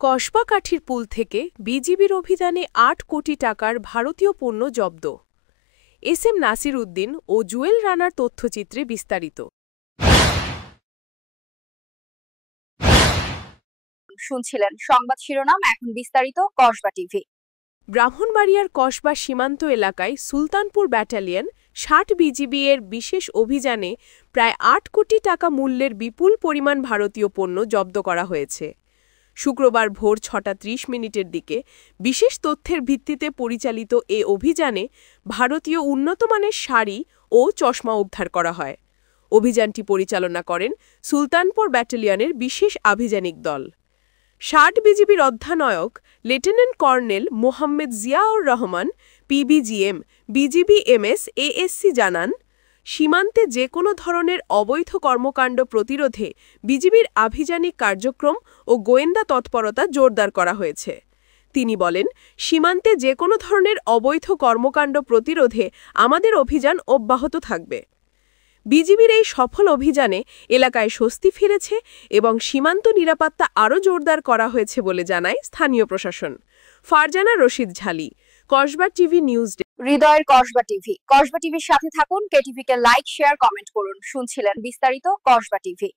কসবা কাঠির পুল থেকে বিজিবির অভিযানে ৮ কোটি টাকার ভারতীয় পণ্য জব্দ। এস এম নাসির উদ্দিন ও জুয়েল রানার তথ্যচিত্রে বিস্তারিত। শুনছিলেন সংবাদ শিরোনাম, এখন বিস্তারিত। কসবা টিভি। ব্রাহ্মণবাড়িয়ার কসবা সীমান্ত এলাকায় সুলতানপুর ব্যাটালিয়ন ৬০ বিজিবি এর বিশেষ অভিযানে প্রায় ৮ কোটি টাকা মূল্যের বিপুল পরিমাণ ভারতীয় পণ্য জব্দ করা হয়েছে। শুক্রবার ভোর ৬:৩০ দিকে বিশেষ তথ্যের ভিত্তিতে পরিচালিত এ অভিযানে ভারতীয় উন্নতমানের শাড়ি ও চশমা উদ্ধার করা হয়। অভিযানটি পরিচালনা করেন সুলতানপুর ব্যাটালিয়নের বিশেষ আভিযানিক দল। ৬০ বিজিবির অধ্যানায়ক lieutenant colonel Mohammad Ziaur Rahman PBGM BGB MS ASC জানান, সীমান্তে যে কোনো ধরনের অবৈধ কর্মকাণ্ড প্রতিরোধে বিজিবির আভিযানিক কার্যক্রম ও গোয়েন্দা তৎপরতা জোরদার করা হয়েছে। তিনি বলেন, সীমান্তে যে কোনো ধরনের অবৈধ কর্মকাণ্ড প্রতিরোধে আমাদের অভিযান অব্যাহত থাকবে। বিজিবির এই সফল অভিযানে এলাকায় স্বস্তি ফিরেছে এবং সীমান্ত নিরাপত্তা আরও জোরদার করা হয়েছে বলে জানায় স্থানীয় প্রশাসন। Farzana Rashid Jhali, Kasba TV news. হৃদয়ের কসবা টিভি। কসবা টিভির সাথে থাকুন, কেটিভিকে লাইক, শেয়ার, কমেন্ট করুন। শুনছিলেন বিস্তারিত। কসবা টিভি।